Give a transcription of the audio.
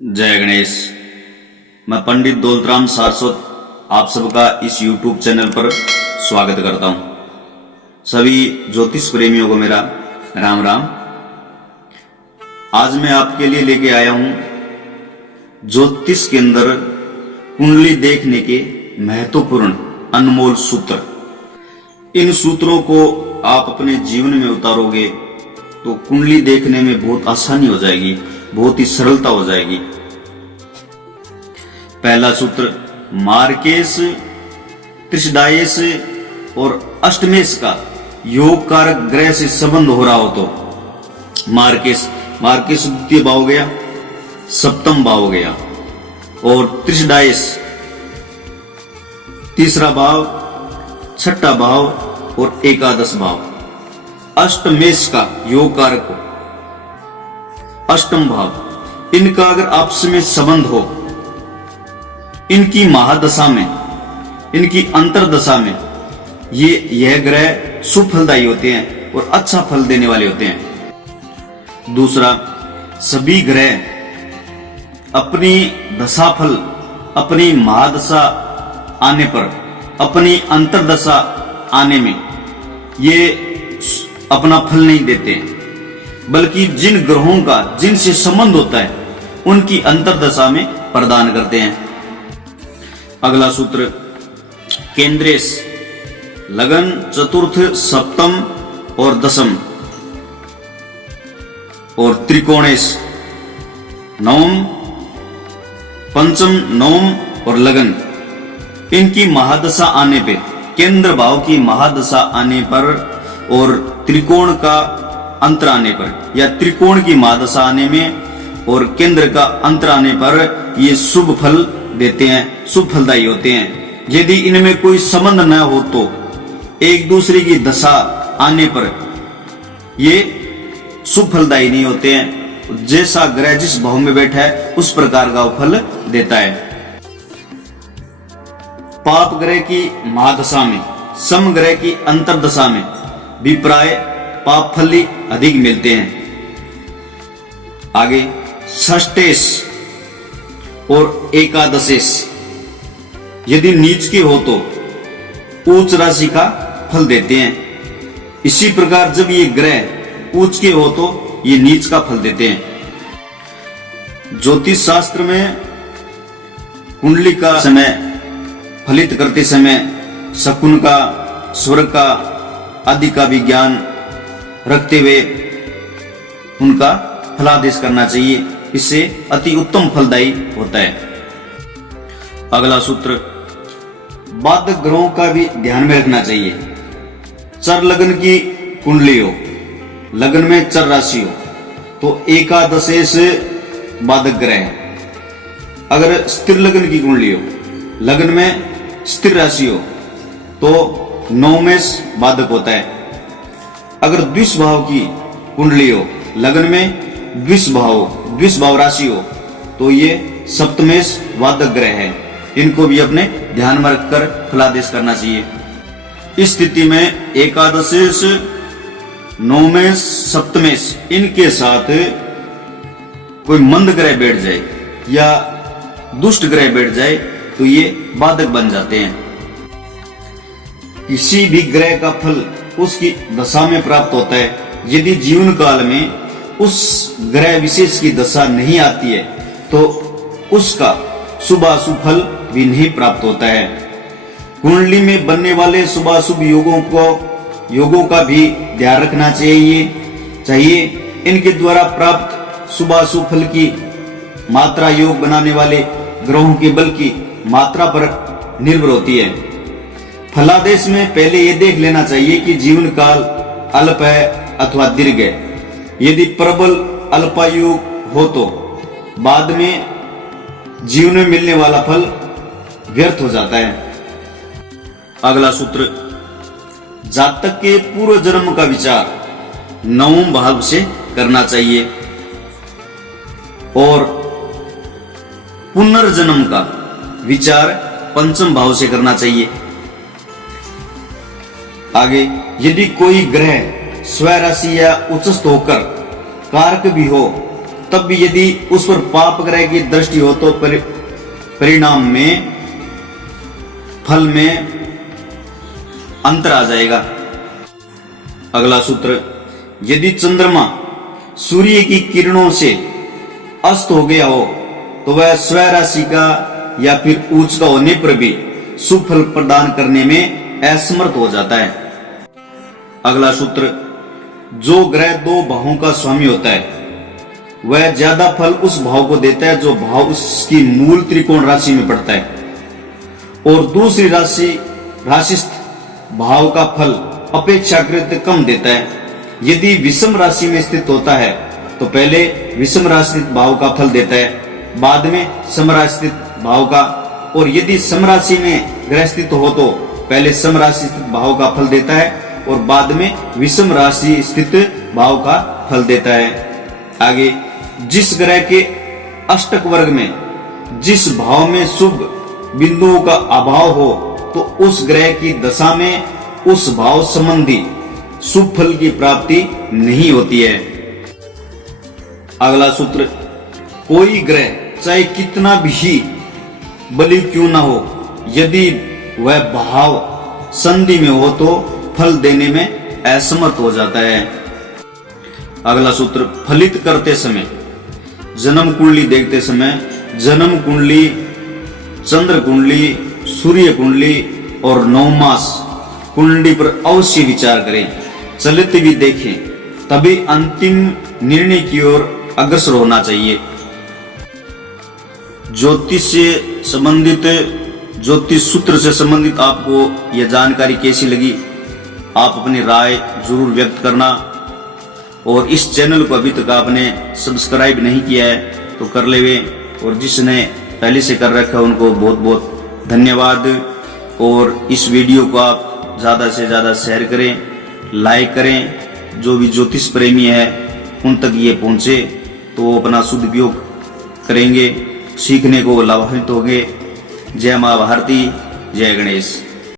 जय गणेश। मैं पंडित दौलतराम सारस्वत आप सबका इस YouTube चैनल पर स्वागत करता हूं। सभी ज्योतिष प्रेमियों को मेरा राम राम। आज मैं आपके लिए लेके आया हूं ज्योतिष के अंदर कुंडली देखने के महत्वपूर्ण अनमोल सूत्र। इन सूत्रों को आप अपने जीवन में उतारोगे तो कुंडली देखने में बहुत आसानी हो जाएगी, बहुत ही सरलता हो जाएगी। पहला सूत्र, मार्केश, त्रिशदायेश और अष्टमेश का योग कारक ग्रह से संबंध हो रहा हो तो मार्केश द्वितीय भाव हो गया, सप्तम भाव हो गया, और त्रिशदायेश तीसरा भाव, छठा भाव और एकादश भाव। अष्टमेश का योग कारक अष्टम भाव, इनका अगर आपस में संबंध हो, इनकी महादशा में, इनकी अंतरदशा में यह ग्रह सुफलदायी होते हैं और अच्छा फल देने वाले होते हैं। दूसरा, सभी ग्रह अपनी दशा फल, अपनी महादशा आने पर, अपनी अंतरदशा आने में ये अपना फल नहीं देते हैं, बल्कि जिन ग्रहों का जिनसे संबंध होता है उनकी अंतरदशा में प्रदान करते हैं। अगला सूत्र, केंद्रेश, लगन, चतुर्थ, सप्तम और दशम, और त्रिकोणेश, नवम, पंचम, नवम और लगन, इनकी महादशा आने पे, केंद्र भाव की महादशा आने पर और त्रिकोण का अंतर आने पर, या त्रिकोण की महादशा आने में और केंद्र का अंतर आने पर ये शुभ फल देते हैं, शुभ फलदायी होते हैं। यदि इनमें कोई संबंध न हो तो एक दूसरे की दशा आने पर ये शुभ फलदायी नहीं होते हैं। जैसा ग्रह जिस भाव में बैठा है उस प्रकार का फल देता है। पाप ग्रह की महादशा में, सम ग्रह की अंतरदशा में भी प्राय पाप फल ही अधिक मिलते हैं। आगे, षष्टेश और एकादशेश यदि नीच के हो तो उच्च राशि का फल देते हैं। इसी प्रकार जब ये ग्रह उच्च के हो तो ये नीच का फल देते हैं। ज्योतिष शास्त्र में कुंडली का समय, फलित करते समय शकुन का, स्वर्ग का आदि का भी ज्ञान रखते हुए उनका फलादेश करना चाहिए। इससे अति उत्तम फलदायी होता है। अगला सूत्र, बाधक ग्रहों का भी ध्यान में रखना चाहिए। चर लगन की कुंडली हो, लगन में चर राशि हो तो एकादशेश बाधक ग्रह है। अगर स्थिर लगन की कुंडली हो, लगन में स्थिर राशि हो तो नवमेश बाधक होता है। अगर द्विष भाव की कुंडली हो, लगन में द्विष भाव राशि हो तो ये सप्तमेश बाधक ग्रह है। इनको भी अपने ध्यान में रखकर फलादेश करना चाहिए। इस स्थिति में एकादशेश, नवमेश, सप्तमेश, इनके साथ कोई मंद ग्रह बैठ जाए या दुष्ट ग्रह बैठ जाए तो ये बाधक बन जाते हैं। किसी भी ग्रह का फल उसकी दशा में प्राप्त होता है। यदि जीवन काल में उस ग्रह विशेष की दशा नहीं आती है तो उसका शुभाशुभ फल भी नहीं प्राप्त होता है। कुंडली में बनने वाले शुभाशुभ योगों का भी ध्यान रखना चाहिए। इनके द्वारा प्राप्त शुभाशुभ फल की मात्रा योग बनाने वाले ग्रहों के बल की मात्रा पर निर्भर होती है। फलादेश में पहले यह देख लेना चाहिए कि जीवन काल अल्प है अथवा दीर्घ है। यदि प्रबल अल्पायु हो तो बाद में जीवन में मिलने वाला फल व्यर्थ हो जाता है। अगला सूत्र, जातक के पूर्व जन्म का विचार नवम भाव से करना चाहिए और पुनर्जन्म का विचार पंचम भाव से करना चाहिए। आगे, यदि कोई ग्रह स्वराशि या उच्चस्थ होकर कारक भी हो तब भी यदि उस पर पाप ग्रह की दृष्टि हो तो परिणाम में, फल में अंतर आ जाएगा। अगला सूत्र, यदि चंद्रमा सूर्य की किरणों से अस्त हो गया हो तो वह स्वयं राशि का या फिर उच्च का होने पर भी शुभ फल प्रदान करने में असमर्थ हो जाता है। अगला सूत्र, जो ग्रह दो भावों का स्वामी होता है वह ज्यादा फल उस भाव को देता है जो भाव उसकी मूल त्रिकोण राशि में पड़ता है, और दूसरी राशिस्थ भाव का फल अपेक्षाकृत कम देता है। यदि विषम राशि में स्थित होता है तो पहले विषम राशि भाव का फल देता है, बाद में समराशि भाव का, और यदि समराशि में ग्रह स्थित हो तो पहले समराशि स्थित भाव का फल देता है और बाद में विषम राशि स्थित भाव का फल देता है। आगे, जिस ग्रह के अष्टक वर्ग में जिस भाव में शुभ बिंदुओं का अभाव हो तो उस ग्रह की दशा में उस भाव संबंधी शुभ फल की प्राप्ति नहीं होती है। अगला सूत्र, कोई ग्रह चाहे कितना भी बली क्यों ना हो, यदि वह भाव संधि में हो तो फल देने में असमर्थ हो जाता है। अगला सूत्र, फलित करते समय जन्म कुंडली देखते समय जन्म कुंडली, चंद्र कुंडली, सूर्य कुंडली और नवमास कुंडली पर अवश्य विचार करें, चलित भी देखें, तभी अंतिम निर्णय की ओर अग्रसर होना चाहिए। ज्योतिष से संबंधित, ज्योतिष सूत्र से संबंधित आपको यह जानकारी कैसी लगी, आप अपनी राय जरूर व्यक्त करना, और इस चैनल को अभी तक आपने सब्सक्राइब नहीं किया है तो कर लेवे, और जिसने पहले से कर रखा है उनको बहुत बहुत धन्यवाद। और इस वीडियो को आप ज़्यादा से ज़्यादा शेयर करें, लाइक करें, जो भी ज्योतिष प्रेमी है उन तक ये पहुँचे तो वो अपना सदुपयोग करेंगे, सीखने को लाभान्वित होंगे। जय माँ भारती, जय गणेश।